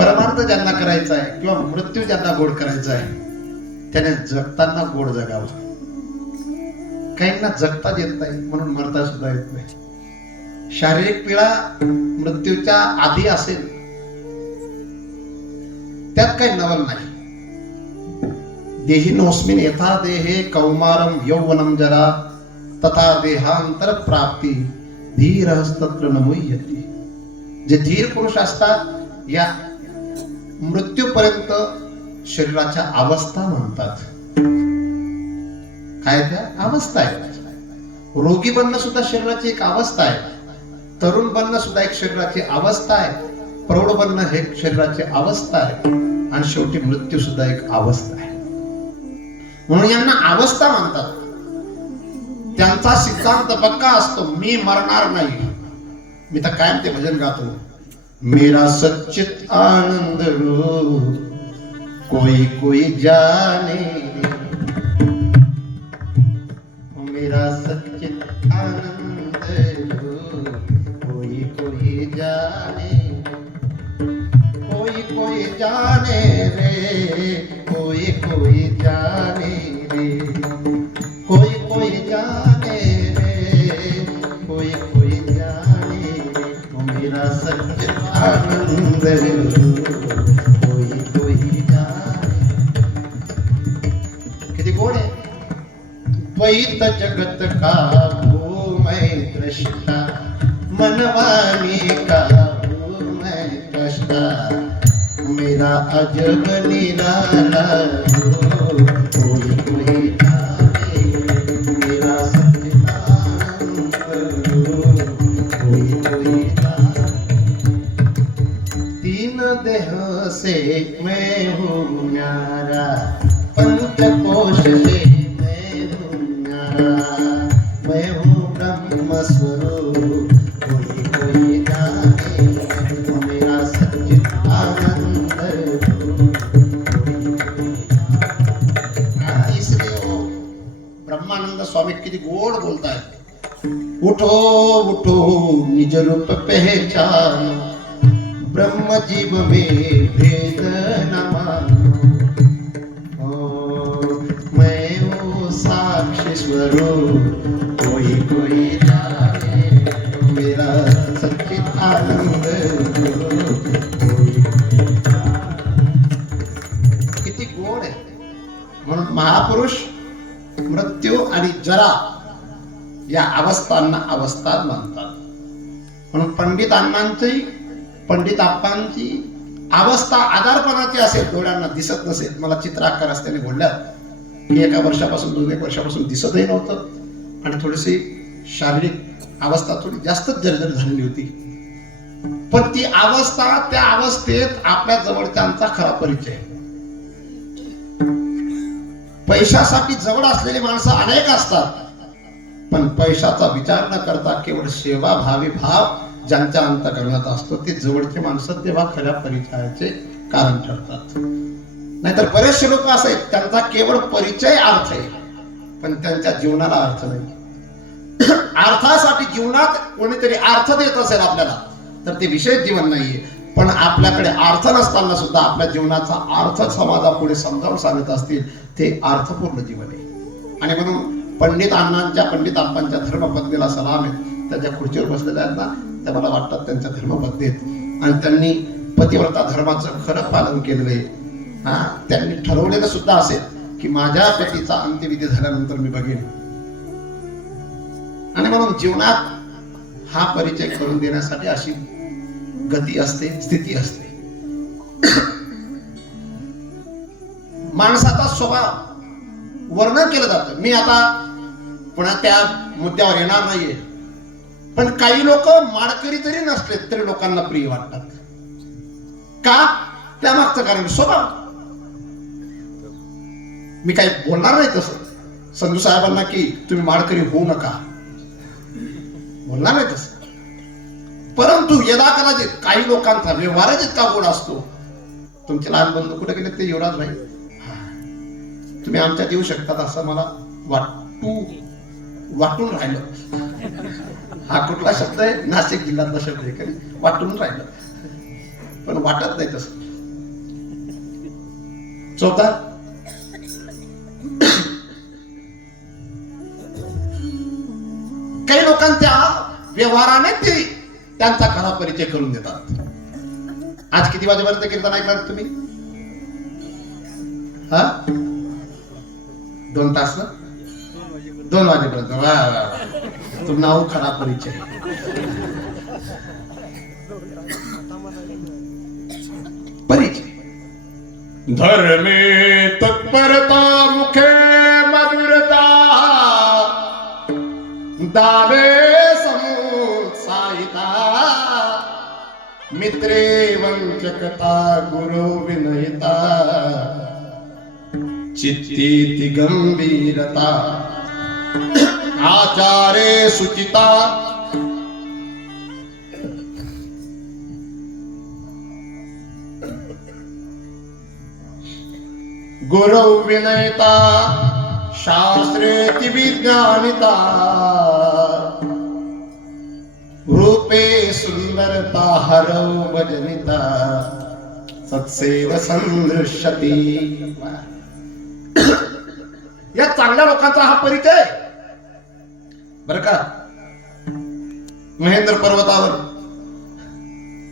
परमार्थ ज्यांना करायचा आहे किंवा मृत्यू ज्यांना गोड करायचा आहे त्याने जगताना गोड जगावं. काहींना जगता येत नाही म्हणून मरता सुद्धा येत नाही. शारीरिक पीडा मृत्यूच्या आधी असेल त्यात काही नवल नाही. देहिनोस्मिन यथा देहे कौमारम यौवनम जरा तथा देहांतर प्राप्ती धीरस्तत्र न मुह्यति. जे धीर पुरुष असतात या मृत्यूपर्यंत शरीराच्या अवस्था म्हणतात. काय त्या अवस्था आहे. रोगी बनणं सुद्धा शरीराची एक अवस्था आहे. तरुण बनणं सुद्धा एक शरीराची अवस्था आहे. प्रौढ बनणं हे शरीराची अवस्था आहे. आणि शेवटी मृत्यू सुद्धा एक अवस्था आहे. म्हणून यांना अवस्था म्हणतात. त्यांचा सिद्धांत पक्का असतो, मी मरणार नाही. मी तर कायम ते भजन गातो, मेरा सच्चित आनंद रो कोई कोई जाने, मेरा सच्चित आनंद रो कोई कोई जाने, कोई कोई जाने रे, कोई कोई जाने रे, कोई कोई जाने रे, कोई कोई जाने रे, मेरा सच्चित आनंद कोई कोई जाने. किती गोड आहे. द्वैत जगत का वो मैं दृष्टा, मनवानी का वो मैं दृष्टा, मेरा अजब निराला कोई कोई जाने, मेरा सच्चिदानंद कोई कोई जाने. तीन देह से मैं हूँ न्यारा, पंचकोश से मैं हूँ न्यारा, मैं हूँ ब्रह्म स्वरूप कोई कोई जाने, मेरा सच्चिदानंद. इसलिए वो ब्रह्मानंद स्वामी किती गोड बोलतायत. उठो उठो निज रूप पहचान, ब्रह्म जीव में भेद न मानो, मैं वो साक्षी स्वरूप कोई कोई जाने, मेरा सच्चित आनंद. किती गोड आहे. म्हणून महापुरुष मृत्यू आणि जरा या अवस्थांना अवस्था म्हणतात. म्हणून पंडित अण्णांची पंडित आप्पांची अवस्था आजारपणाची असेल, डोळ्यांना दिसत नसेल. मला चित्राकार असल्याने बोलल्यात की एका वर्षापासून 2-1 वर्षापासून दिसतही नव्हतं आणि थोडीशी शारीरिक अवस्था थोडी जास्तच जर्जर झालेली होती. पण ती अवस्था, त्या अवस्थेत आपल्या जवळच्यांचा खरा परिचय. पैशासाठी जवळ असलेली माणसं अनेक असतात, पण पैशाचा विचार न करता केवळ सेवाभावी भाव ज्यांच्या अंतःकरणात असतो ते जवळचे माणसं तेव्हा खऱ्या परिचयाचे कारण ठरतात. नाहीतर बरेचसे लोक असे आहेत त्यांचा केवळ परिचय अर्थ आहे, पण त्यांच्या जीवनाला अर्थ नाही. अर्थासाठी जीवनात कोणीतरी अर्थ देत असेल आपल्याला तर ते विशेष जीवन नाहीये. पण आपल्याकडे अर्थ नसताना सुद्धा आपल्या जीवनाचा अर्थ समाजापुढे समजावून सांगत असतील ते अर्थपूर्ण जीवन आहे. आणि म्हणून पंडित अण्णांच्या पंडित आप्पांच्या धर्मपत्नीला सलाम आहे. त्यांच्या खुर्चीवर बसलेल्या आहेत ना, त्या मला वाटतात त्यांच्या धर्मपत्नी आहेत आणि त्यांनी पतिव्रता धर्माचं खरं पालन केलेलं आहे. त्यांनी ठरवलेलं सुद्धा असेल की माझ्या पतीचा अंत्यविधी झाल्यानंतर मी बघेन. आणि म्हणून जीवनात हा परिचय करून देण्यासाठी अशी गती असते, स्थिती असते. माणसाचा स्वभाव वर्णन केलं जातं. मी आता पुन्हा त्या मुद्द्यावर येणार नाहीये, पण काही लोक माळकरी जरी नसले तरी लोकांना प्रिय वाटतात. का? त्यामागचं कारण स्वभाव. मी काही बोलणार नाही तसं संजू साहेबांना की तुम्ही माळकरी होऊ नका, बोलणार नाही तसं. परंतु यदा कदाचित काही लोकांचा व्यवहारच इतका गोड असतो. तुमचे लहान बंधू कुठे गेले ते युवराज भाई, तुम्ही आमच्यात येऊ शकतात असं मला वाटून राहिलं. हा कुठला शब्द आहे? नाशिक जिल्ह्यातला शब्द आहे. वाटून राहिलं, पण वाटत नाही तसं. चौथा, काही लोकांच्या व्यवहाराने ते त्यांचा खरा परिचय करून देतात. आज किती वाजेपर्यंत कीर्तन ऐकणार तुम्ही? 2 तास ना? 2 वाजेपर्यंत. वा वा, तुम नाव खरा परिचय. परिचय धर्मे तत्परता, मुखे मधुरता, दाने समुत्साहिता, मित्रे वंचकता, गुरु विनयता, चित्ती गंभीरता, आचारे सुचिता, गुरु विनयता, शास्त्रे विज्ञानिता, रूपे सुंदरता, हरौ भजनिता, सत्सेव संदृश्यती. या चांगल्या लोकांचा हा परिचय बरं का. महेंद्र पर्वतावर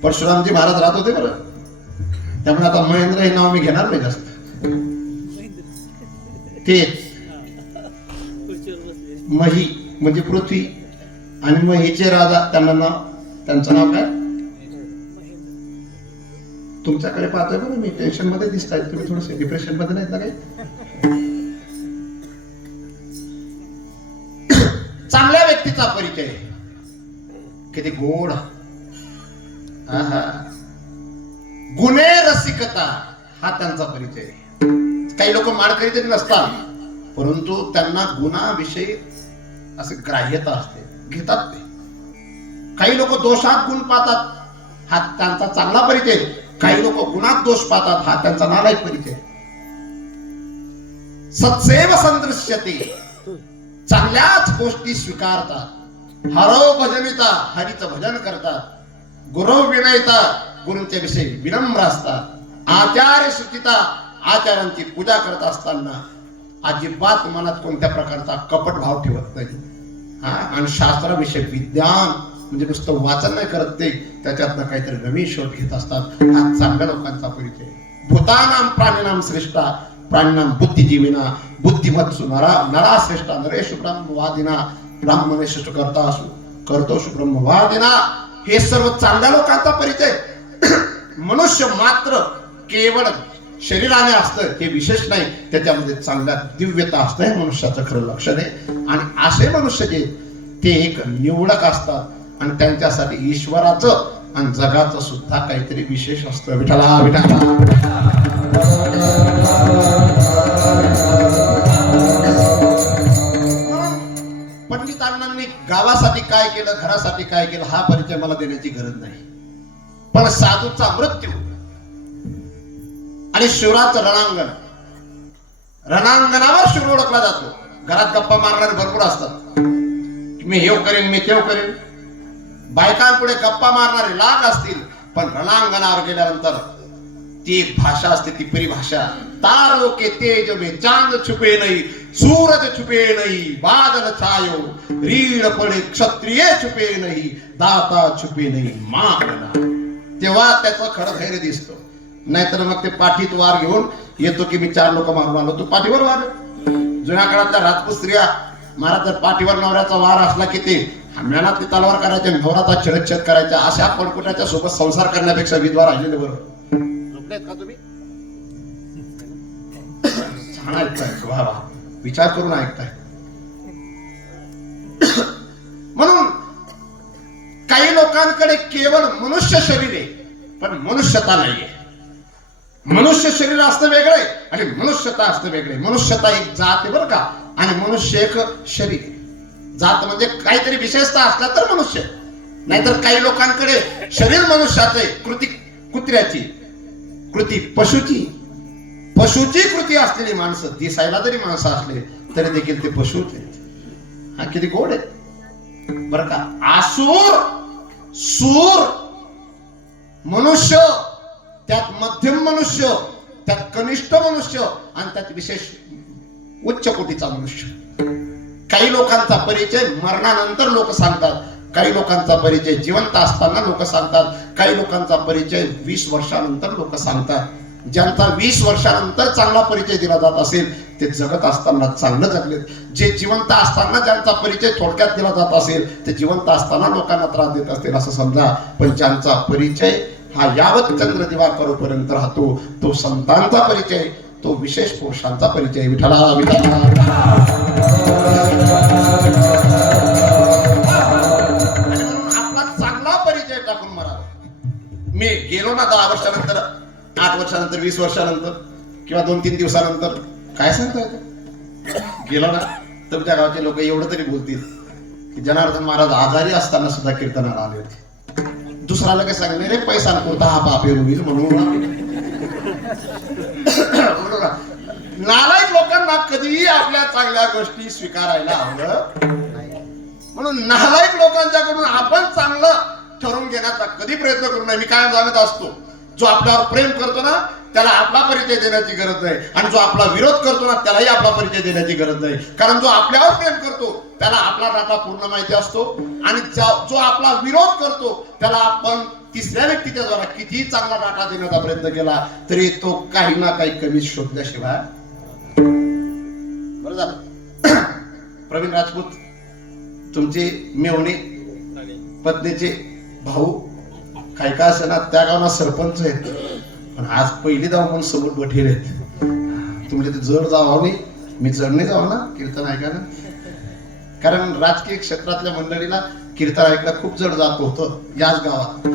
परशुरामजी महाराज राहत होते बरं. त्यामुळे आता महेंद्र हे नाव मी घेणार नाही जास्त. ते मही म्हणजे पृथ्वी आणि महीचे राजा, त्यांचं नाव काय? तुमच्याकडे पाहतोय बरं मी, टेन्शन मध्ये दिसताय तुम्ही, थोडस डिप्रेशन मध्ये नाहीत ना काही? चांगल्या व्यक्तीचा परिचय किती गोड. गुन्हे रसिकता हा त्यांचा परिचय. काही लोक माडकरी तरी नसतात, परंतु त्यांना गुणाविषयी असे ग्राह्यता असते, घेतात ते. काही लोक दोषात गुण पाहतात, हा त्यांचा चांगला परिचय. काही लोक गुणात दोष पाहतात, हा त्यांचा नालायक परिचय. सत्सेव संदृश्यते, चांगल्याच गोष्टी स्वीकारतात. हरव भजनिता, हरीचं भजन करतात. गुरु विनयता, गुरूंच्या विषयी विनम्र असतात. आचार्य सुचिता, आचार्यांची पूजा करत असताना अजिबात मनात कोणत्या प्रकारचा कपट भाव ठेवत नाही. आणि शास्त्राविषयी विज्ञान म्हणजे नुसतं वाचन नाही करत, ते त्याच्यातनं काहीतरी नवीन शोध घेत असतात. हा चांगल्या लोकांचा परिचय. भूतानाम प्राणिनाम श्रेष्ठा, प्राणिनाम बुद्धिजीविना, बुद्धिमत्सु नरा श्रेष्ठा, नरेशु ब्रह्मवादिना, ब्राह्मणे श्रेष्ठ कर्तोषु ब्रह्मवादिना. हे सर्व चांगल्या लोकांचा परिचय. मनुष्य मात्र केवळ शरीराने असतं हे विशेष नाही, त्याच्यामध्ये चांगल्या दिव्यता असतं, हे मनुष्याचं खरं लक्षण आहे. आणि असे मनुष्य जे ते एक निवडक असतात आणि त्यांच्यासाठी ईश्वराचं आणि जगाचं सुद्धा काहीतरी विशेष असतं. विठ्ठला विठ्ठला. पंडितांनी गावासाठी काय केलं, घरासाठी काय केलं, हा परिचय मला देण्याची गरज नाही. पण साधूचा मृत्यू आणि शिवराचं रणांगण, रणांगणावर शिव ओळखला जातो. घरात गप्पा मारणारे भरपूर असतात, मी हे करेन, मी ते करेन. बायकांपुढे गप्पा मारणारे लाख असतील, पण रणांगणावर गेल्यानंतर ती एक भाषा असते, ती परिभाषा. तारों के तेज में चांद छुपे नहीं, सूरज छुपे नहीं, बादल छायो, रीढ़ पड़े क्षत्रिय छुपे नहीं, दाता छुपे नहीं, मागना. तेव्हा त्याचं खरं धैर्य दिसतो. नाहीतर मग ते पाठीत वार घेऊन येतो की मी 4 लोक मारून आलो, तू पाठीवर वार. जुन्या काळातल्या राजपूत स्त्रिया महाराज जर पाठीवर नवऱ्याचा वार असला की ते मेणातली तलवार करायचे, नवराचा छेदछेद करायच्या. अशा पडकुट्याच्या सोबत संसार करण्यापेक्षा विधवा राहिलेले बरोबर. झोपलेत का तुम्ही? छान ऐकताय, वा वा, विचार करून ऐकताय. म्हणून काही लोकांकडे केवळ मनुष्य शरीर आहे, पण मनुष्यता नाहीये. मनुष्य शरीर असतं वेगळे आणि मनुष्यता असतं वेगळे. मनुष्यता एक जात आहे बरं का, आणि मनुष्य एक शरीर. जात म्हणजे काहीतरी विशेषता असला तर मनुष्य, नाहीतर काही लोकांकडे शरीर मनुष्याचे, कृती कुत्र्याची, कृती पशुची. पशुची कृती असलेली माणसं, दिसायला जरी माणसं असले तरी देखील ते पशुच आहेत. हा किती गोड आहे बरं का. आसूर, सूर, मनुष्य, त्यात मध्यम मनुष्य, त्यात कनिष्ठ मनुष्य आणि त्यात विशेष उच्च कोटीचा मनुष्य. काही लोकांचा परिचय मरणानंतर लोक सांगतात, काही लोकांचा परिचय जिवंत असताना लोक सांगतात, काही लोकांचा परिचय 20 वर्षानंतर लोक सांगतात. ज्यांचा 20 वर्षानंतर चांगला परिचय दिला जात असेल ते जगत असताना चांगलं जगलेत. जे जिवंत असताना ज्यांचा परिचय थोडक्यात दिला जात असेल ते जिवंत असताना लोकांना त्रास देत असतील असं समजा. पण ज्यांचा परिचय हा यावत चंद्र दिवाकरोपर्यंत राहतो तो संतांचा परिचय, तो विशेष पुरुषांचा परिचय. विठ्ठला विठ्ठला. आपला चांगला परिचय टाकून मरावा. मी गेलो ना 10 वर्षानंतर, 8 वर्षानंतर, 20 वर्षानंतर किंवा 2-3 दिवसानंतर काय सांगता येतं, गेलो ना तर त्या गावचे लोक एवढं तरी बोलतील की जनार्दन महाराज आजारी असताना सुद्धा कीर्तनाला आले होते. दुसऱ्याला काय सांगले रे पैसा कोणता हा बापे होईल म्हणून. नालायक लोकांना कधीही आपल्या चांगल्या गोष्टी स्वीकारायला आवडत नाही. म्हणून नालायक लोकांच्याकडून आपण चांगलं ठरवून घेण्याचा कधी प्रयत्न करू नये. मी काय सांगत असतो, जो आपल्यावर प्रेम करतो ना त्याला आपला परिचय देण्याची गरज नाही, आणि जो आपला विरोध करतो ना त्यालाही आपला परिचय देण्याची गरज नाही. कारण जो आपल्यावर प्रेम करतो त्याला आपला डाटा पूर्ण माहिती असतो, आणि जो आपला विरोध करतो त्याला आपण तिसऱ्या व्यक्तीच्या द्वारा कितीही चांगला डाटा देण्याचा प्रयत्न केला तरी तो काही ना काही कमी शोधल्याशिवाय. बरं झालं प्रवीण राजपूत तुमचे मेवणे पत्नीचे भाऊ काय का असे ना त्या गावाला सरपंच आहेत, पण आज पहिली जाऊ म्हणून समोर बठीर आहेत. तुमच्या ते जड जावं नाही, मी जड नाही जावं ना कीर्तन ऐकायला. कारण राजकीय क्षेत्रातल्या मंडळीला कीर्तन ऐकायला खूप जड जात होतं याच गावात,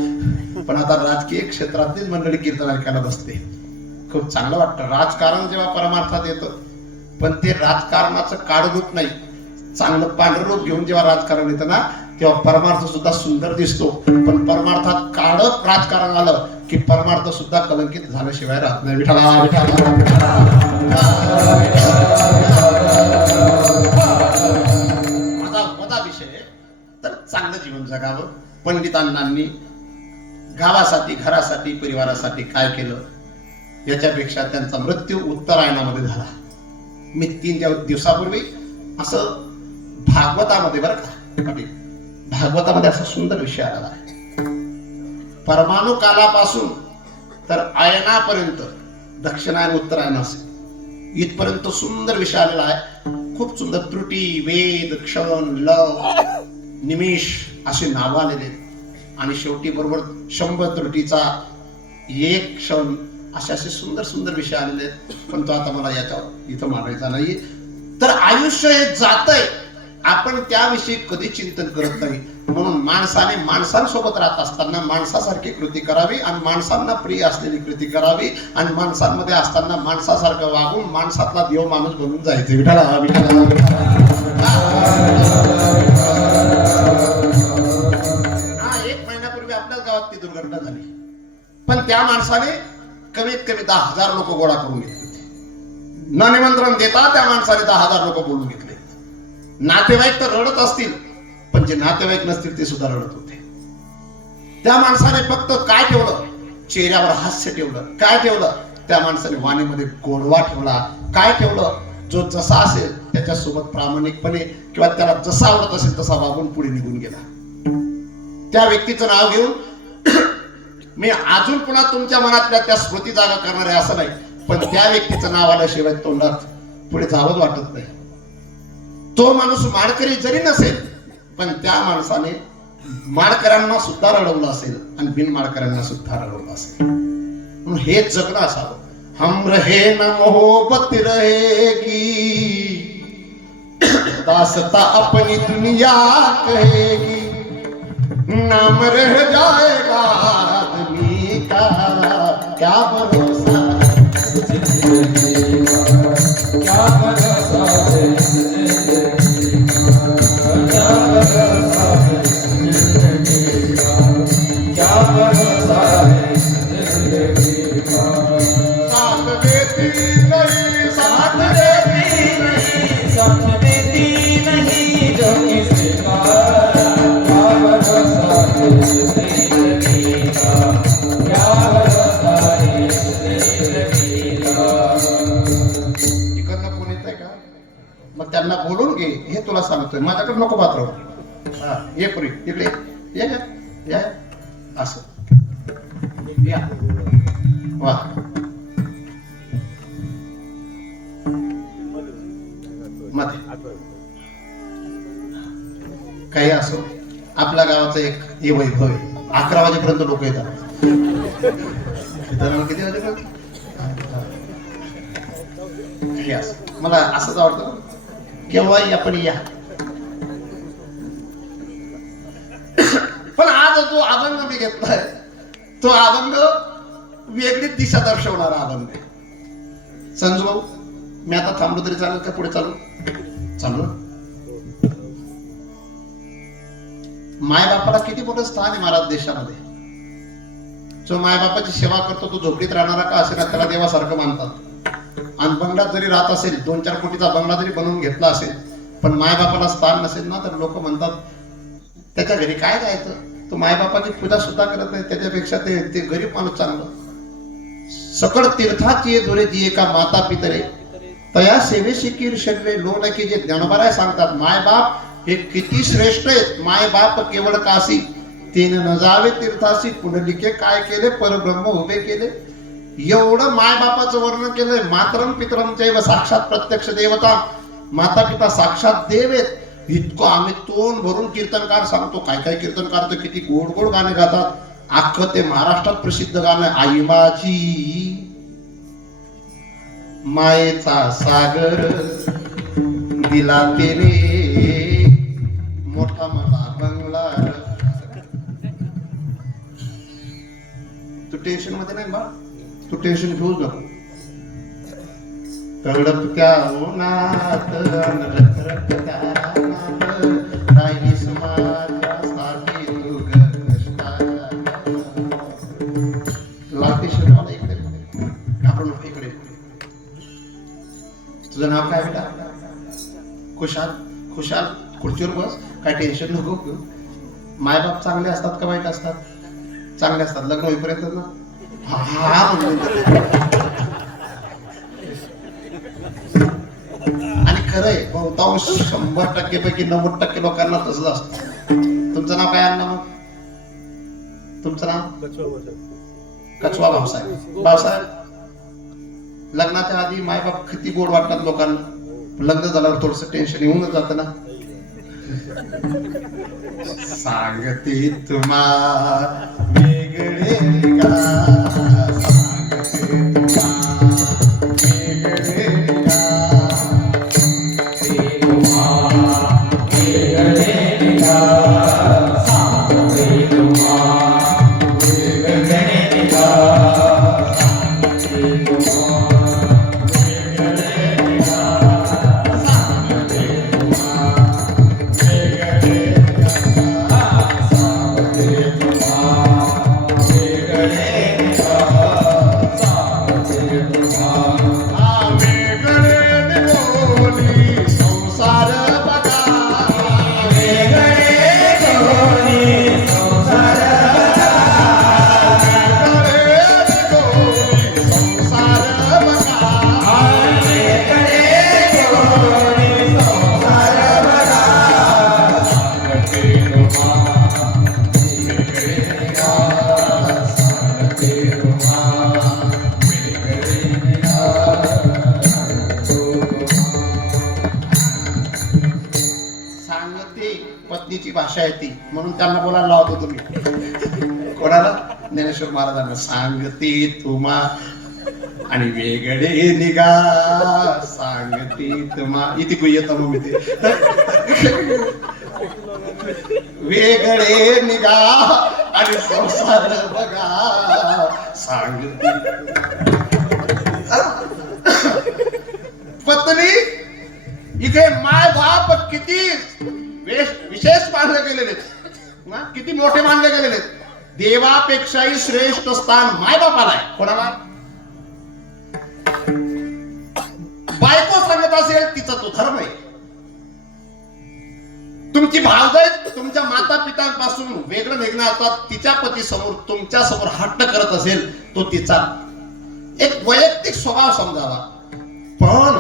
पण आता राजकीय क्षेत्रातलीच मंडळी कीर्तन ऐकायला बसते. खूप चांगलं वाटतं. राजकारण जेव्हा परमार्थात येतं पण ते राजकारणाचं काळरूप नाही, चांगलं पांढरं रूप घेऊन जेव्हा राजकारण येतं ना तेव्हा परमार्थ सुद्धा सुंदर दिसतो. पण परमार्थात काळं राजकारण आलं की परमार्थ सुद्धा कलंकित झाल्याशिवाय राहत नाही. विठ्ठला माझा विषय तर चांगलं जीवन जगावं. पंडितांनी गावासाठी, घरासाठी, परिवारासाठी काय केलं याच्यापेक्षा त्यांचा मृत्यू उत्तरायणामध्ये झाला. मी 3 दिवसापूर्वी असं भागवतामध्ये, बरं का भागवतामध्ये असा सुंदर विषय आलेला आहे. परमाणु कालापासून तर आयनापर्यंत, दक्षिणायन उत्तरायण असेल इथपर्यंत सुंदर विषय आलेला आहे. खूप सुंदर त्रुटी, वेद, क्षण, लव, निमिष असे नाव आलेले, आणि शेवटी बरोबर 100 त्रुटीचा 1 क्षण असे सुंदर सुंदर विषय आलेले आहेत. पण तो आता मला याच्यावर इथं मांडायचा नाही. तर आयुष्य हे जातंय, आपण त्याविषयी कधी चिंतन करत नाही. म्हणून माणसाने माणसांसोबत राहत असताना माणसासारखी कृती करावी, आणि माणसांना प्रिय असलेली कृती करावी, आणि माणसांमध्ये असताना माणसासारखं वागून माणसातला देव माणूस बनून जायचं. विठ्ठला हा 1 महिन्यापूर्वी आपल्याच गावात ती दुर्घटना झाली, पण त्या माणसाने कमीत कमी 10,000 लोक गोळा करून घेतले होते. न निमंत्रण देता त्या माणसाने 10,000 लोक बोलून घेतले. नातेवाईक तर रडत असतील, पण जे नातेवाईक नसतील ते सुद्धा रडत होते. त्या माणसाने फक्त काय ठेवलं, चेहऱ्यावर हास्य ठेवलं. काय ठेवलं, त्या माणसाने वाणीमध्ये गोडवा ठेवला. काय ठेवलं, जो जसा असेल त्याच्यासोबत प्रामाणिकपणे किंवा त्याला जसा आवडत असेल तसा वागून पुढे निघून गेला. त्या व्यक्तीचं नाव घेऊन मी अजून पुन्हा तुमच्या मनातल्या त्या स्मृती जागा करणार आहे असं नाही, पण त्या व्यक्तीचं नाव आल्याशिवाय तोंडात पुढे जावंच वाटत नाही. तो माणूस माळकरी जरी नसेल पण त्या माणसाने माळकऱ्यांना सुद्धा रडवलं असेल आणि बिनमाळकऱ्यांना सुद्धा रडवलं असेल. म्हणून हेच जगणं असावं. हम रहे न मोहब्बत रहेगी, दास्ता अपनी दुनिया कहेगी, नाम रह जाएगा आदमी का क्या भरोसा, क्या भरोसा क्या भरोसा है जिंदगी का, साथ देती नहीं, साथ देती नहीं, साथ देती नहीं जो किसी का, क्या भरोसा है जिंदगी का, क्या भरोसा है जिंदगी का. माझ्याकडे नको पात्र. हा ये पुरी इकडे ये या असं या वा. मध्ये काही असो आपल्या गावाचं एक हे वैभव आहे. 11 वाजेपर्यंत लोक येतात. किती वाजेपर्यंत मला असंच आवडतं केव्हाही आपण या. पण आज जो अभंग मी घेतलाय तो अभंग वेगळी दिशा दर्शवणारा अभंग आहे. संजू भाऊ मी आता थांबलो तरी चालेल का पुढे चालू चालू. मायबापाला किती मोठं स्थान आहे महाराज देशामध्ये. जो मायबापाची सेवा करतो तो झोपडीत राहणारा का असेल त्याला देवासारखं मानतात. आणि बंगल्यात जरी राहत असेल 2-4 कोटीचा बंगला जरी बनवून घेतला असेल पण मायबापाला स्थान नसेल ना तर लोक म्हणतात त्याच्या घरी काय जायचं, तो मायबापाची पूजा सुद्धा करत नाही, त्याच्यापेक्षा ते गरीब माणूस चांगलं. सकळ तीर्थाची दुरे जी एका माता पितरे तया सेवेशी कीर शर्वे लोण की जे ज्ञानोबाराय सांगतात. मायबाप हे किती श्रेष्ठ आहेत. मायबाप केवळ काशी तीन न जावे तीर्थाशी कुंडलिके काय केले परब्रह्म उभे केले. एवढं मायबापाचं वर्णन केलंय. मातरम पितरम चैव साक्षात प्रत्यक्ष देवता. माता पिता साक्षात देव आहेत. इतकं आम्ही तोंड भरून कीर्तनकार सांगतो. काय काय कीर्तनकार तर किती गोड गोड गाणे गातात. अख्खं ते महाराष्ट्रात प्रसिद्ध गाणं आई माझी मायेचा सागर दिला तेने मोठा मला बंगला. तू टेन्शन मध्ये नाही बा, तू टेन्शन घेऊच नको. तडपत्या उन्हात राहिली समाजासाठी तू कष्टाला. लागते शरीराला इकडे आपण इकडे. तुझं नाव काय बेटा? खुशाल. खुशाल खुर्चीवर बस, काय टेन्शन नको घेऊ. मायबाप चांगले असतात का वाईट असतात? चांगले असतात. लग्न होईपर्यंत ना आणि खरंय बहुतांश 100% पैकी 90% लोकांना तसंच असतं. तुमचं नाव काय अण्णा? मग तुमचं नाव? कछवा भाऊसाहेब. भाऊसाहेब लग्नाच्या आधी मायबाप किती गोड वाटतात लोकांना. लग्न झाल्यावर थोडस टेन्शन येऊनच जातं ना. सांगते तुम्हा वेगळे का, सांगते तुम्हा वेगळे का, सांगते तुम्हा वेगळे का, सांगते तुम्हा वेगळे का, सांगते तुम्हा पत्नीची भाषा आहे ती, म्हणून त्यांना बोलायला लावतो तुम्ही. कोणाला? ज्ञानेश्वर महाराजांना. सांगते तुम्हा आणि वेगळे निघा, सांगते तुम्हा इथे येतं मग ते वेगळे निघा आणि संसार बघा, सांगते. पत्नी इथे माय बाप किती विशेष मानले गेलेले, किती मोठे मानले गेलेले. देवापेक्षाही श्रेष्ठ स्थान माय बापाला आहे. कोणाला? बायको सांगत असेल तिचा तो धर्म आहे. तुमची भावजाई तुमच्या माता पितांपासून वेगळं निघणार असतात, तिच्या पती समोर तुमच्या समोर हट्ट करत असेल तो तिचा एक वैयक्तिक स्वभाव समजावा. पण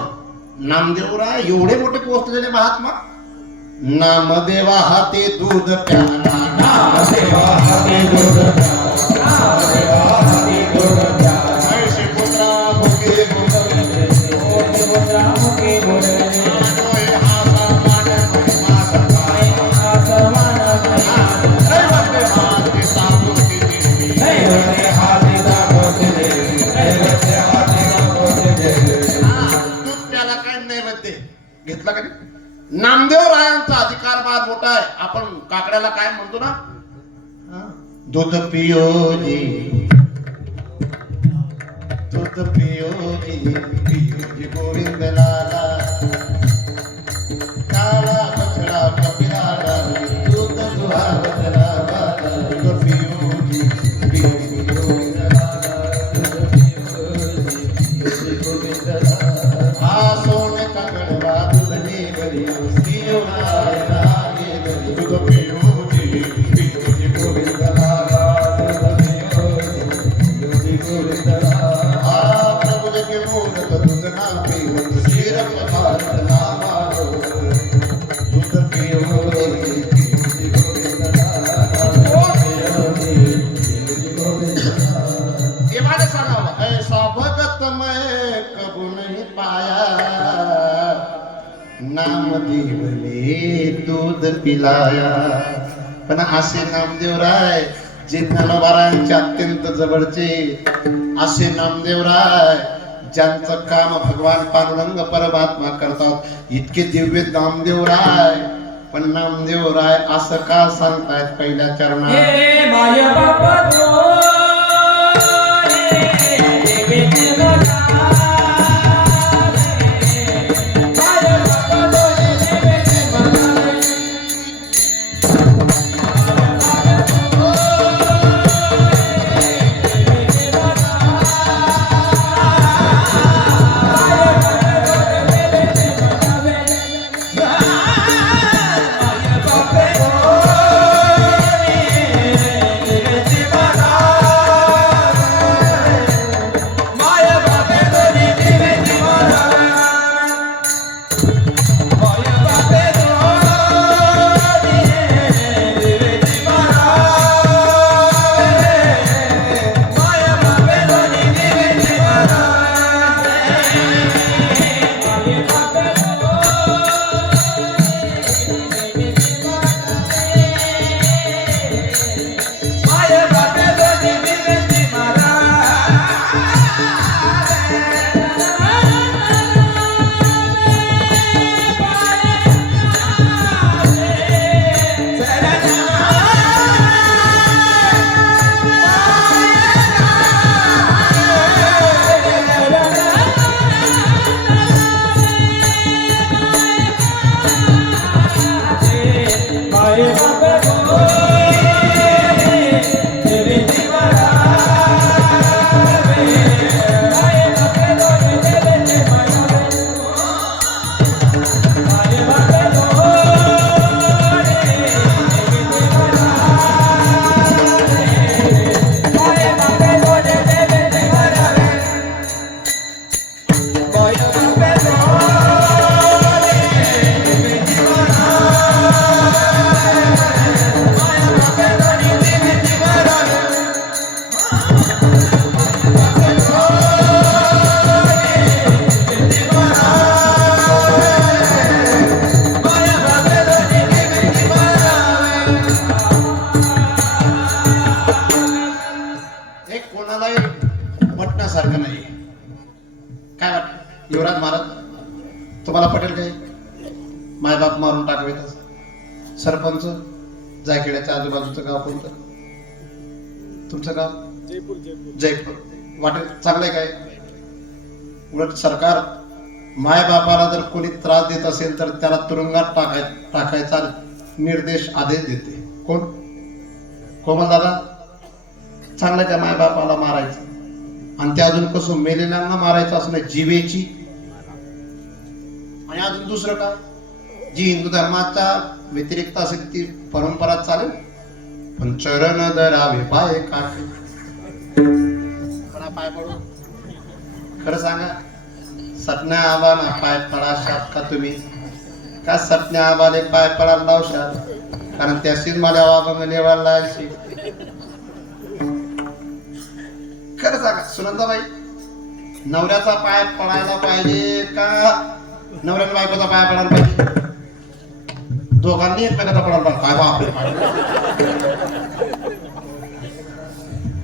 नामदेवराय एवढे मोठे पोहोचलेले महात्मा नामदेवा हाती दूध प्याला, नामदेवा हाती दूध प्याला, नामदेवा हाती दूध प्याला, ऐशी पुत्रा मुखे बोलले, ओटी पुत्रा मुखे बोलले, मानोय हा समान महिमा सकाय, हा समान महिमा दैवते हाती साबुती देवी, दैवते हाती दाखवते देवी, दैवते हाती दाखवते देवी. दूध प्याला काय नैवेद्य घेतला का नाही? नामदेव रायांचा अधिकार फार मोठा आहे. आपण काकड्याला काय म्हणतो ना, दूध पियोजी, दूध पियोजी, पियोजी गोविंद लाला, काला बछड़ा कपिला दूध दुहावत लाला, दूध पियोजी, पियोजी गोविंद लाला, दूध गोविंद लाला. हा सोने का गड़वा दूधने बड़ी उसकी उड़ाए लागे दरी, दूध पियोजी, पियोजी गोविंद लाला, दूध पियोजी गोविंद लाला. हा प्रभु के मूरत दूध ना पीवत, सिर भारत नामा दूध पियोजी, पियोजी गोविंद लाला, पियोजी गोविंद लाला. ये बात सांगा, ऐसा भगत मैं कबू नहीं पाया, नामदेवले दूध पिलाया. पण असे नामदेवराय जे ज्ञानोबारायांचे अत्यंत जवळचे, असे नामदेवराय ज्यांचं काम भगवान पांडुरंग परमात्मा करतात, इतके दिव्य नामदेवराय. पण नामदेवराय असं का सांगतायत पहिल्या चरणात, हे माय बापा तो पटण्यासारखं नाही. काय वाटत युवराज महाराज, तुम्हाला पटेल काय? मायबाप मारून टाकवेतच. सरपंच, जायखेड्याच्या आजूबाजूचं गाव कोणतं? तुमचं गाव? जयपूर. वाटेल चांगलंय काय? उलट सरकार मायबापाला जर कोणी त्रास देत असेल तर त्याला तुरुंगात टाकायचा निर्देश आदेश देते. कोण? कोमल दादा. चांगलं का मायबापाला मारायचं? आणि ते अजून कसं मेलेल्यांना मारायचं असं नाही, जीवेची. आणि अजून दुसरं का, जी हिंदू धर्माच्या व्यतिरिक्त असेल ती परंपरा चालेल, पण चरण धरावे पाय काटे. पाय पडू. खरं सांगा, सटण्या आबाना पाय पडाशात का तुम्ही? का सपन्या आबाले पाय पडायला लावशाल कारण त्याशीच मला वाबंग लेवायला लायची खरं सांगा सुनंदाबाई नवऱ्याचा पाय पडायला पाहिजे का नवऱ्याने बायकोचा पाय पडायला पाहिजे दोघांनी एकमेकाचा पडायला पाहिजे काय बापरे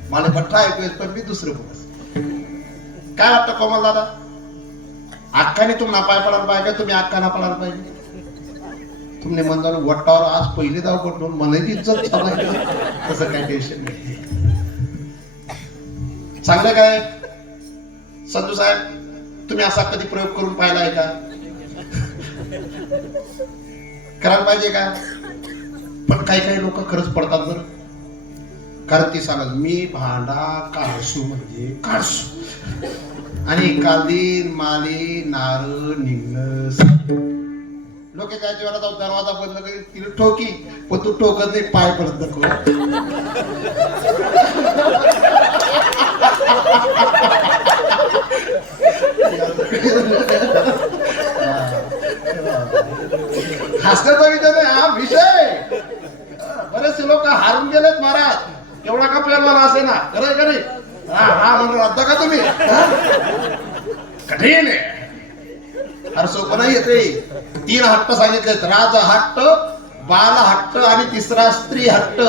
मला भट्टा ऐकू पण मी दुसरं बोलत काय वाटतं कोमल दादा अक्काने तुम्हाला पाय पडायला पाहिजे तुम्ही अक्काना पडायला पाहिजे तुमने मन जाऊन वट्टावर आज पहिली दाव पडून मनाची इज्जत चालायची तसं काय टेन्शन नाही चांगलं काय संजू साहेब तुम्ही असा कधी प्रयोग करून पाहिला आहे का करायला पाहिजे का पण काही काही लोक खरंच पडतात बरं कारण ती सांगत मी भांडा काढसू म्हणजे काढसू आणि कांदी माली नारळ निघणं लोक त्याच्या वेळेला जाऊ दरवाजा बंद करी तिला ठोकी पण तू ठोकत नाही पाय पडत नको हसण्याचा विषय नाही हा विषय बरेचसे लोक हारून गेलेत महाराज एवढा का पेरला असे ना खरंय का नाही हा म्हणून रद्द का तुम्ही कठीण आहे अरे सोपं नाही येते 3 हट्ट सांगितलेत राज हट्ट बाल हट्ट आणि तिसरा स्त्री हट्ट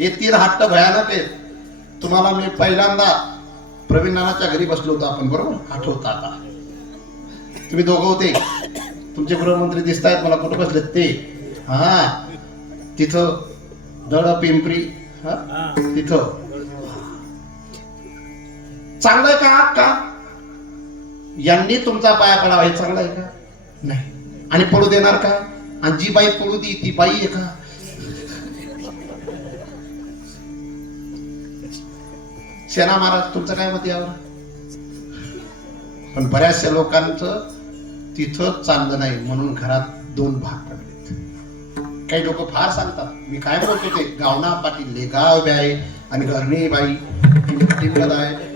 हे 3 हट्ट भयानक आहेत तुम्हाला मी पहिल्यांदा प्रवीण नानाच्या घरी बसलो होतो आपण बरोबर आठवता आता तुम्ही दोघं होते तुमचे गृहमंत्री दिसत आहेत मला कुठं बसलेत ते हा तिथं दड पिंपरी तिथं चांगलं आहे का यांनी तुमचा पाया पडावा हे चांगलं आहे का नाही आणि पडू देणार का आणि जी बाई पडू दी ती बाई आहे का सेना महाराज तुमचं काय मत यावर पण बऱ्याचशा लोकांचं तिथं चाललं नाही म्हणून घरात 2 भाग पडलेत काही लोक फार सांगतात मी काय बोलतो ते गावना पाटील लेगाव बी आहे आणि घरणी बाई आहे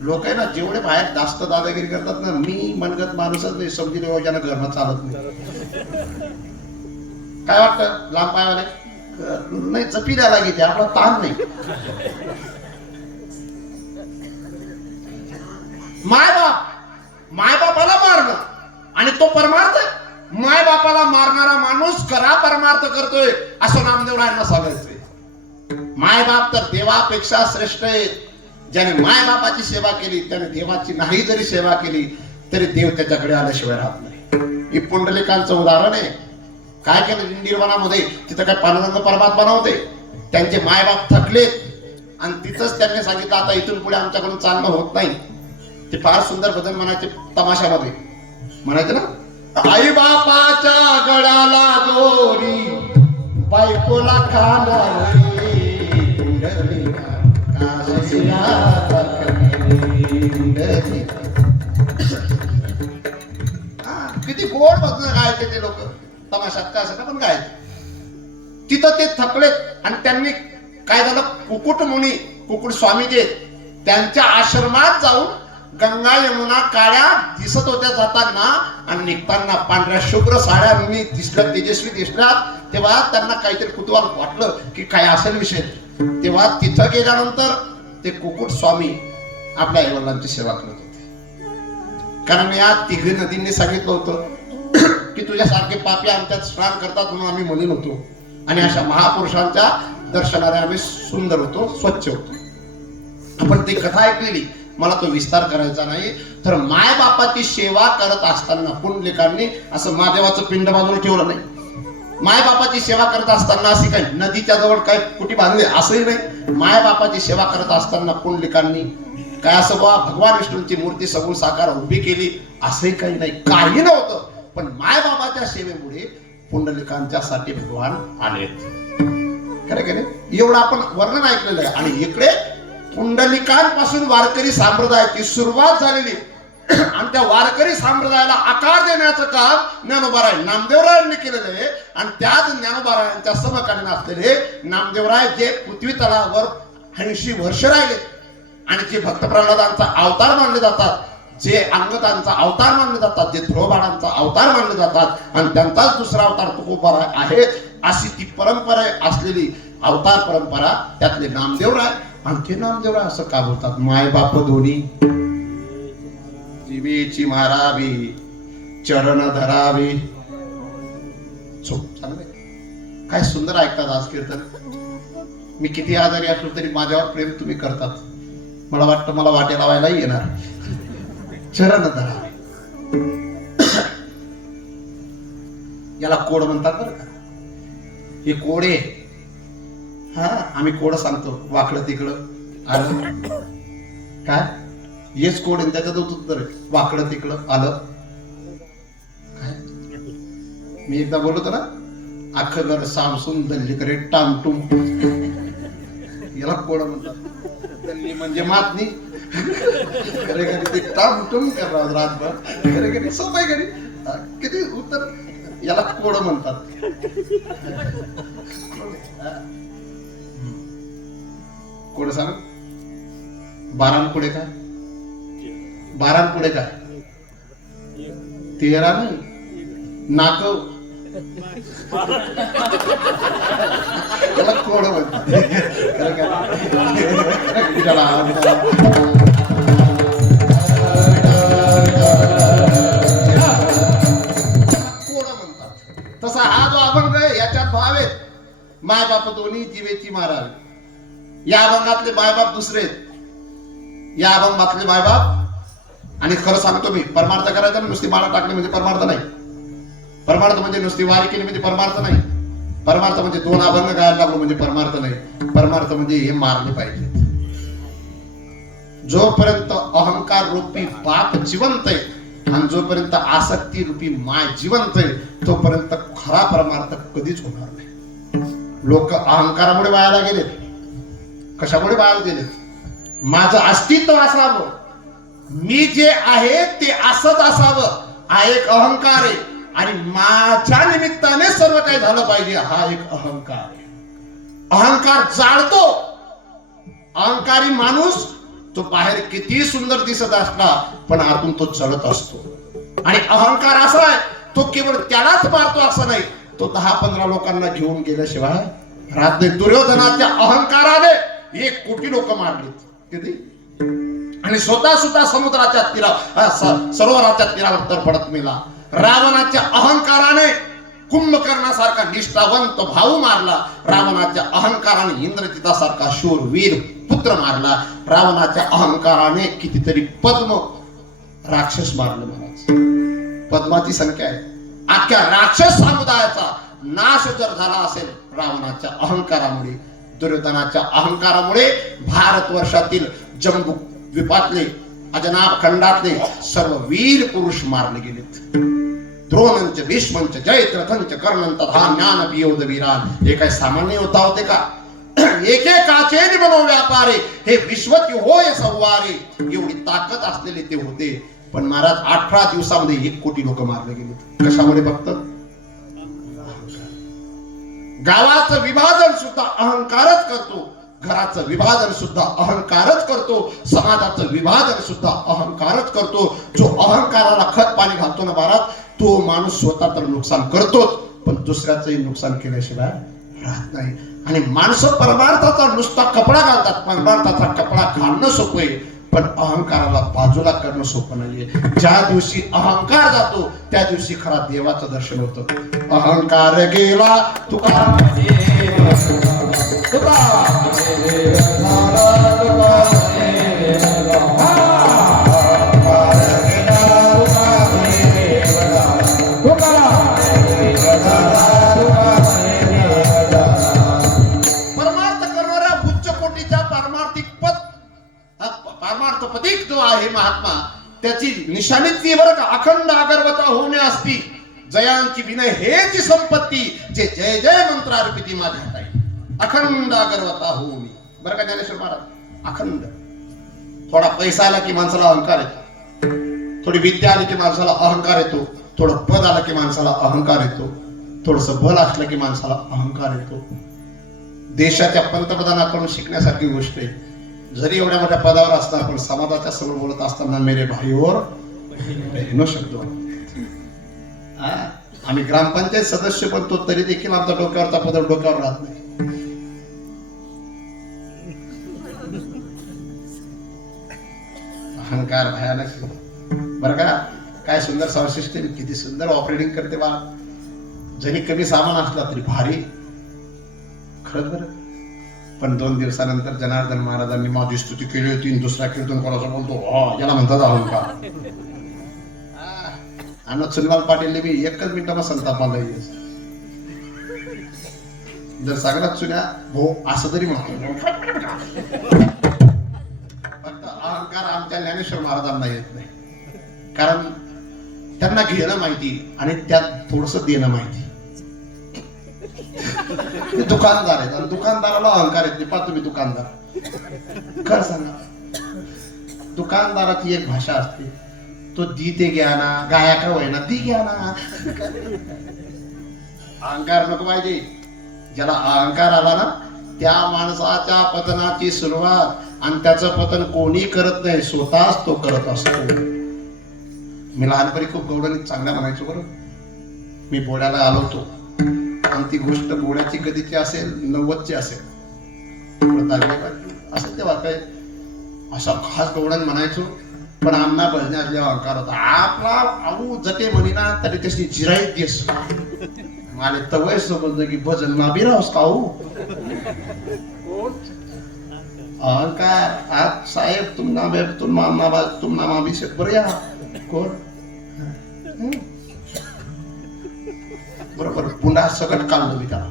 लोक आहे ना जेवढे बाहेर जास्त दादागिरी करतात ना मी मनगत माणूसच नाही समजी ज्यानं घरनं चालत नाही काय वाटतं लांब पायवाले नाही जपी द्यायला घेते आपला ताण नाही माय बापाला मारणं आणि तो परमार्थ माय बापाला मारणारा माणूस खरा परमार्थ करतोय असं नामदेवरायांना सांगायचंय माय बाप तर देवापेक्षा श्रेष्ठ आहेत ज्याने माय बापाची सेवा केली त्याने देवाची नाही जरी सेवा केली तरी देव त्याच्याकडे आल्याशिवाय राहत नाही हे पुंडलिकांचं उदाहरण आहे काय केलं निर्वाणामध्ये तिथं काय पांडुरंग परमात्मा नव्हते त्यांचे माय बाप थकलेत आणि तिथंच त्यांनी सांगितलं आता इथून पुढे आमच्याकडून चालणं होत नाही ते फार सुंदर भजन म्हणायचे तमाशामध्ये म्हणायचे ना आई बापाच्या गळ्याला दोरी बायकोला खानावरी किती गोड भजन गायचे ते लोक तमाशात का असं पण गायचे तिथं ते थकलेत आणि त्यांनी काय झालं कुकुट मुनी कुकुट स्वामी जे त्यांच्या आश्रमात जाऊन गंगा यमुना काळ्या दिसत होत्या जाताना आणि निघताना पांढऱ्या शुभ्र साड्या मुनी दिसल्या तेजस्वी दिसल्या तेव्हा त्यांना काहीतरी कुतूहल वाटलं की काय असेल विषय तेव्हा तिथं गेल्यानंतर ते कुकुट स्वामी आपल्या आईवडिलांची सेवा करत होते कारण या 3 नदींनी सांगितलं होतं की तुझ्यासारखे पापी आमच्यात स्नान करतात म्हणून आम्ही मलिन होतो आणि अशा महापुरुषांच्या दर्शनाने आम्ही सुंदर होतो स्वच्छ होतो आपण ती कथा ऐकलेली मला तो विस्तार करायचा नाही तर माय बापाची सेवा करत असताना पुंडलिकांनी असं महादेवाचं पिंड बाजूला ठेवलं नाही माय बापाची सेवा करत असताना अशी काही नदीच्या जवळ काय कुठे बांधले असंही नाही माय बापाची सेवा करत असताना पुंडलिकांनी काय असं भगवान विष्णूंची मूर्ती सगुण साकार उभी केली असंही काही नाही काही नव्हतं पण माय बाबाच्या सेवेमुळे पुंडलिकांच्या साठी भगवान आलेत खरं की नाही एवढं आपण वर्णन ऐकलेलं आहे आणि इकडे पुंडलिकांपासून वारकरी संप्रदायाची सुरुवात झालेली आणि त्या वारकरी संप्रदायाला आकार देण्याचं काम ज्ञानोबाराय नामदेवरायांनी केलेलं आहे आणि त्याच ज्ञानोबारायांच्या समकालीन असलेले नामदेवराय जे पृथ्वी तळावर 80 वर्ष राहिले आणि जे भक्त प्रल्हादांचा अवतार मानले जातात जे अंगदांचा अवतार मानले जातात, जे ध्रुवबाणांचा अवतार मानले जातात आणि त्यांचाच दुसरा अवतार तुकोबा आहे, अशी ती परंपरा असलेली अवतार परंपरा, त्यातले नामदेवराय. आणि ते नामदेवराय असं का बोलतात? माय बाप दोन्ही जीवेची मारावी, चरण धरावी. चांगले काय सुंदर ऐकतात आज कीर्तन. मी किती आजारी असलो तरी माझ्यावर प्रेम तुम्ही करतात. मला वाटतं मला वाटे लावायलाही येणार. चरण धरावे, याला कोड म्हणतात बरं का. हे कोडे, हा आम्ही कोड सांगतो, वाकडं तिकडं आलं काय, हेच कोड आहे. त्याच्यात उत्तर वाकडं तिकडं आलं काय. मी एकदा बोलतो ना, अख्खं घर सामसून दल्ली करे टामटूम, याला कोड म्हणतात. दल्ली म्हणजे मातनी, खरे घरी ते टामटूम करणार रातभर, खरे घरी सोपय घरी किती उत्तर, याला कोड म्हणतात. कोड सांग. बारान पुढे काय, बारान पुढे काय, 13 नाही, नाक, त्याला कोड म्हणतात. तसा हा जो अभंग आहे याच्यात भाव आहेत. माय बाप दोन्ही जीवेची मारावी. या अभंगातले मायबाप दुसरे आहेत, या अभंगातले मायबाप. आणि खरं सांगतो मी, परमार्थ करायचा नुसती माळा टाकणे म्हणजे परमार्थ नाही. परमार्थ म्हणजे नुसती वारी केली म्हणजे परमार्थ नाही. परमार्थ म्हणजे 2 अभंग गायला लागलो म्हणजे परमार्थ नाही. परमार्थ म्हणजे हे मारले पाहिजे. जोपर्यंत अहंकार रूपी बाप जिवंत आहे आणि जोपर्यंत आसक्ती रूपी माय जिवंत आहे, तोपर्यंत खरा परमार्थ कधीच होणार नाही. लोक अहंकारामुळे वायाला गेलेत. कशामुळे वायाला गेलेत? माझं अस्तित्व असावं, मी जे आहे ते असंच असावं, हा एक अहंकार आहे. आणि माझ्या निमित्ताने सर्व काही झालं पाहिजे, हा एक अहंकार आहे. अहंकार जाळतो. अहंकारी माणूस तो बाहेर किती सुंदर दिसत असला पण आतून तो जळत असतो. आणि अहंकार असा आहे, तो केवळ त्यालाच मारतो असं नाही, तो 10-15 लोकांना घेऊन गेल्याशिवाय राहत नाही. दुर्योधनाच्या अहंकाराने 1 कोटी लोक मारलेत. किती? आणि स्वतः समुद्राच्या सरोवराच्या तीरावर तरफडत मेला. रावणाच्या अहंकाराने कुंभकर्णासारखा निष्ठावंत भाऊ मारला. रावणाच्या अहंकाराने इंद्रजितासारखा शूरवीर पुत्र मारला. रावणाच्या अहंकाराने कितीतरी पद्म राक्षस मारले. महाराज, पद्माची संख्या आहे. अख्ख्या राक्षस समुदायाचा नाश जर झाला असेल रावणाच्या अहंकारामुळे, दुर्योधनाच्या अहंकारामुळे, भारतवर्षातील जम्बू द्वीपातले, अजनाब खंडातले सर्व वीर पुरुष मारले गेलेत. द्रोणंच, भीष्मंच, जयद्रथंच, कर्णंच, तथा ज्ञान वियोध वीरान. हे काय सामान्य होता होते का? एकेकाचे बनो व्यापारे, हे विश्वती होय संवारे. एवढी ताकद असलेले ते होते. पण महाराज 18 दिवसामध्ये 1 कोटी लोक मारले गेले. कशामुळे? फक्त गावाचं विभाजन सुद्धा अहंकारच करतो, घराचं विभाजन सुद्धा अहंकारच करतो, समाजाचं विभाजन सुद्धा अहंकारच करतो. जो अहंकाराला खत पाणी घालतो ना महाराज, तो माणूस स्वतः तर नुकसान करतोच पण दुसऱ्याचंही नुकसान केल्याशिवाय राहत नाही. आणि माणसं परमार्थाचा नुसता कपडा घालतात. परमार्थाचा कपडा घालणं सोपं आहे, पण अहंकाराला बाजूला करणं सोपं नाहीये. ज्या दिवशी अहंकार जातो त्या दिवशी खरा देवाचं दर्शन होतं. अहंकार गेला तुका जो आहे महात्मा, त्याची निशाणीच ती बरं का, अखंड अगरवता होणे असती जयांची विनय हेची संपत्ती, जे जय जय मंत्र अर्पिती माझ्या हाताई. अखंड अगरवता होणे बरं का ज्ञानेश्वर महाराज. अखंड. थोडा पैसा आला की माणसाला अहंकार येतो, थोडी विद्या आली की माणसाला अहंकार येतो, थोडं पद आलं की माणसाला अहंकार येतो, थोडस बल असलं की माणसाला अहंकार येतो. देशाच्या पंतप्रधानाकडून शिकण्यासारखी गोष्ट आहे. जरी एवढ्या मोठ्या पदावर असणार पण समाजाच्या समोर बोलत असताना मेरे भाईवर बहिणो शब्द वापरतात. हा? आम्ही ग्रामपंचायत सदस्य बनतो तरी देखील आमचा डोक्यावरचा पदर डोक्यावर राहत नाही. अहंकार भयानक बरं का. काय सुंदर साऊंड सिस्टीम, किती सुंदर ऑपरेटिंग करते बा. जरी कमी सामान असला तरी भारी खरंच बरं. पण 2 दिवसानंतर जनार्दन महाराजांनी माझी स्तुती केली होती. दुसरा कीर्तन कोणाचा बोलतो याला म्हणतात अहंकार. आणि सुनलाल पाटीलने मी एकच मिनिटात संताप मानला. जर सगळ्यात सुन्या भो असं तरी म्हणतो. फक्त अहंकार आमच्या ज्ञानेश्वर महाराजांना येत नाही. कारण त्यांना घेणं माहिती आणि त्यात थोडस देणं माहिती. ते दुकानदार आहेत आणि दुकानदाराला अहंकार येत नाही. पहा तुम्ही दुकानदार खरं सांगा. दुकानदाराची एक भाषा असते, तो दी ते घ्या ना, गाया का होय ना ती घ्या ना. अहंकार नको पाहिजे. ज्याला अहंकार आला ना त्या माणसाच्या पतनाची सुरुवात आणि त्याचं पतन कोणी करत नाही, स्वतःच तो करत असतो. मी लहानपणी खूप गौडणी चांगला म्हणायचो बरं. मी बोड्याला आलो होतो आणि ती गोष्ट बोड्याची कधीची असेल 90ची असेल असं तेव्हा काय असा खास गौडण म्हणायचो. पण आम्हाला भजण्यात जेव्हा अहंकार होता आपला आऊ जटे म्हणी ना तरी तशी जिराईत दिस मला तवय समजलं की भजन ना बिरावस का अहंकार. आज साहेब तुम नाम अभिषेक बरं या कोण बरोबर पुन्हा सगळं काढलं मी त्याला.